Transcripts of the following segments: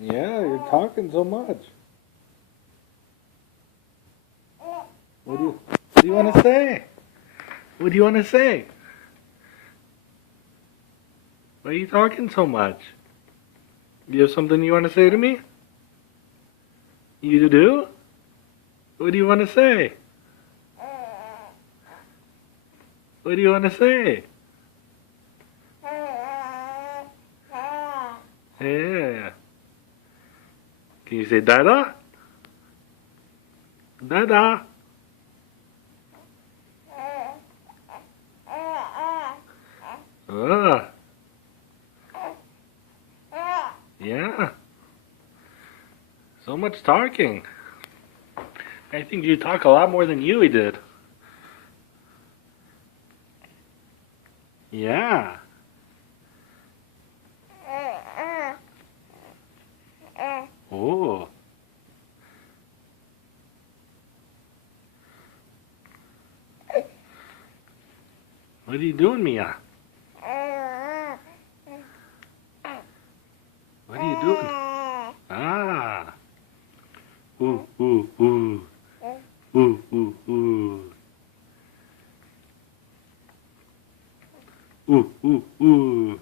Yeah, you're talking so much. What do you want to say? What do you want to say? Why are you talking so much? Do you have something you want to say to me? You do? What do you want to say? What do you want to say? Yeah. Can you say Dada? Dada. Ah. Yeah. So much talking. I think you talk a lot more than Yui did. Yeah. Oh. What are you doing, Mia? What are you doing? Ah. Ooh, ooh, ooh. Ooh, ooh, ooh. Ooh, ooh, ooh.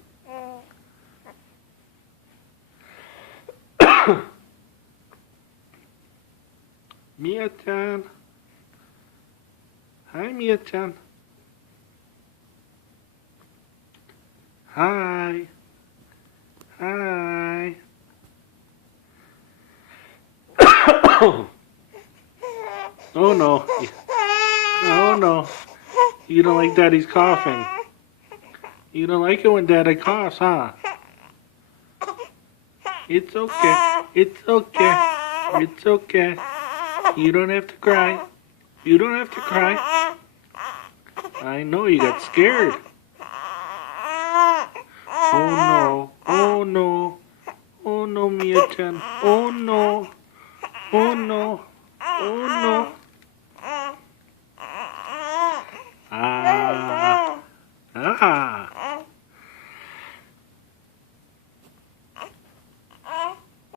Mia-chan. Hi, Mia-chan. Hi. Hi. Oh no. Oh no. You don't like Daddy's coughing. You don't like it when Daddy coughs, huh? It's okay. It's okay. It's okay. You don't have to cry. You don't have to cry. I know you got scared. Oh no. Oh no. Oh no, Mia-chan. Oh no. Oh no. Oh no.